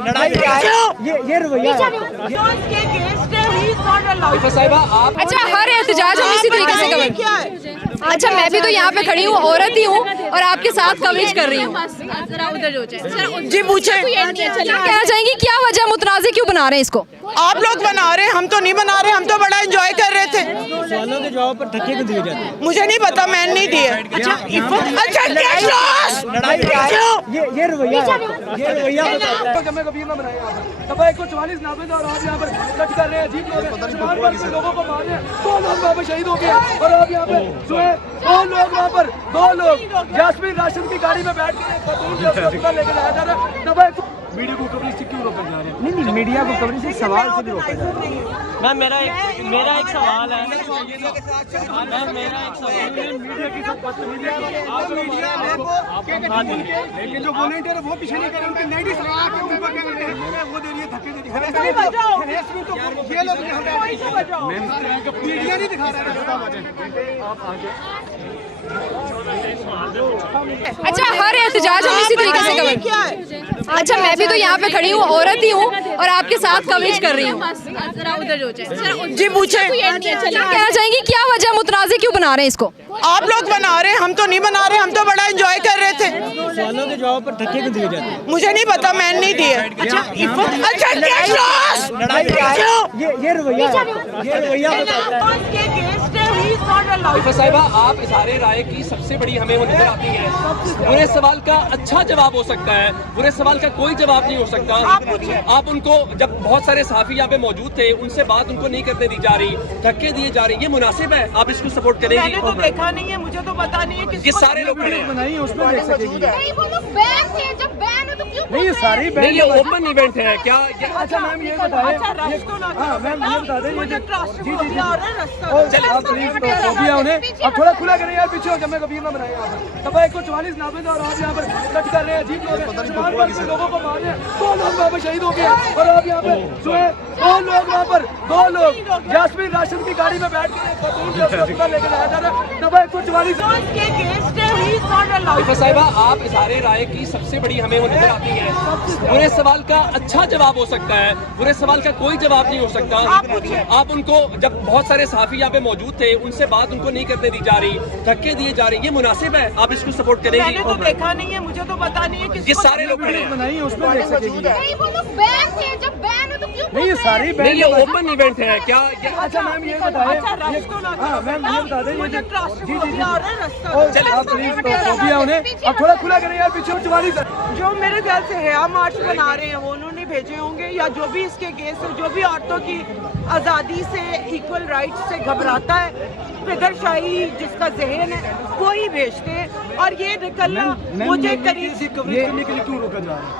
लड़ाई ये रवैया अच्छा, हर एहतजाज हम इसी तरीके से कवर। अच्छा, मैं भी तो यहाँ पे खड़ी हूँ, औरत ही हूँ और आपके साथ कवरेज कर रही हूँ। जी पूछे, कहना चाहेंगी क्या वजह, मुतनाज़े क्यों बना रहे हैं इसको? आप लोग बना रहे हैं, हम तो नहीं बना रहे, हम तो बड़ा एंजॉय कर रहे थे। सवालों के जवाब पर धक्के क्यों दिए जाते हैं? मुझे नहीं पता, मैंने नहीं दिए। ये रवैया ये रवैया जम्मे कबीर ने बनाया यहाँ पर दफा 144 नाफिज और आप यहाँ पर कट कर रहे हैं। अजीब लोग हैं, शुमार से लोगों को मार रहे हैं। 2 लोग वहाँ पर शहीद हो गए और आप यहाँ पे जो है 2 लोग वहाँ पर 2 लोग यास्मीन राशन की गाड़ी में बैठ के खतून लेकर जाया जा रहा है। दफा मीडिया को कवरेज से क्यों रोका जा रहा है? नहीं, मीडिया को कवरेज से सवाल से भी रोका जा रहा है। मैम मेरा एक सवाल है। मैम मेरा एक सवाल है, मीडिया की सब लेकिन जो वॉलंटियर है वो पीछे नहीं कर रहे, उनके लेडीज उनको क्या करते हैं, वो दे रही है धक्के दे रही है। ये लोग मीडिया नहीं दिखा रहा है। अच्छा, हर एहतजाज हम इसी तरीके से कवर। अच्छा, मैं भी तो यहाँ पे खड़ी हूँ, औरत ही हूँ और आपके साथ कवरेज कर रही हूँ। जी पूछे, कहना चाहेंगी क्या वजह, मुतनाज़े क्यों बना रहे हैं इसको? आप लोग बना रहे हैं, हम तो नहीं बना रहे, हम तो बड़ा एंजॉय कर रहे थे। सवालों के जवाब पर धक्के क्यों दिए जाते हैं? मुझे नहीं पता, मैंने नहीं दिए। ये रवैया ये रवैया साहिबा आप इज़हारे राय की सबसे बड़ी हमें वो नजर आती है। बुरे सवाल का अच्छा जवाब हो सकता है, बुरे सवाल का कोई जवाब नहीं हो सकता। आप उनको, जब बहुत सारे सहाफ़ी यहाँ पे मौजूद थे, उनसे बात उनको नहीं करने दी जा रही, धक्के दिए जा रही, ये मुनासिब है? आप इसको सपोर्ट करेंगे? मैंने तो देखा नहीं है, मुझे तो पता नहीं है। ये सारे लोग खड़े हैं। बनाई है उसमें देख सकेंगे। नहीं, ये सारी नहीं, ये ओपन इवेंट है क्या? अच्छा मैम ये बताएं, हाँ मैम ये बता दें, आप प्लीज टोपिया उन्हें अब थोड़ा खुला करें यार, पीछे हो। जम्मे कबीर ने बनाया यहाँ पर दफा 144 नाफिज और आप यहाँ पर कट कर रहे हैं। अजीब लोग हैं, शुमार से लोगों को मार रहे हैं। 2 लोग वहाँ पर शहीद हो गए और आप यहाँ पे जो है 2 लोग वहाँ पर 2 लोग यास्मीन राशन की गाड़ी में बैठ के खतून लेकर जाया जा रहा है। दफा 144 साहिबा आप इज़हारे राय की सबसे बड़ी हमें वो नजर आती है। बुरे सवाल का अच्छा जवाब हो सकता है, बुरे सवाल का कोई जवाब नहीं हो सकता। आप उनको, जब बहुत सारे सहाफ़ी यहाँ पे मौजूद थे, उनसे बात उनको नहीं करने दी जा रही, धक्के दिए जा रही, ये मुनासिब है? आप इसको सपोर्ट करेंगे? मैंने तो देखा नहीं है, मुझे तो पता नहीं है। ये सारे लोग खड़े हैं। बनाई है उसमें देख सकेंगे। नहीं, ये सारी नहीं, ये ओपन इवेंट है क्या? अच्छा मैम ये बताएं, हाँ मैम ये बता दें, आप प्लीज टोपिया उन्हें अब थोड़ा खुला करें यार, पीछे 44 जो मेरे ख्याल से हया मार्च बना रहे हैं वो उन्होंने भेजे होंगे, या जो भी इसके केस है, जो भी औरतों की आज़ादी से, इक्वल राइट्स से घबराता है, फिदरशाही जिसका जहन है, वो ही भेजते हैं। और ये निकलना मुझे करीब कवरेज करने के लिए क्यों रोका जा रहा है?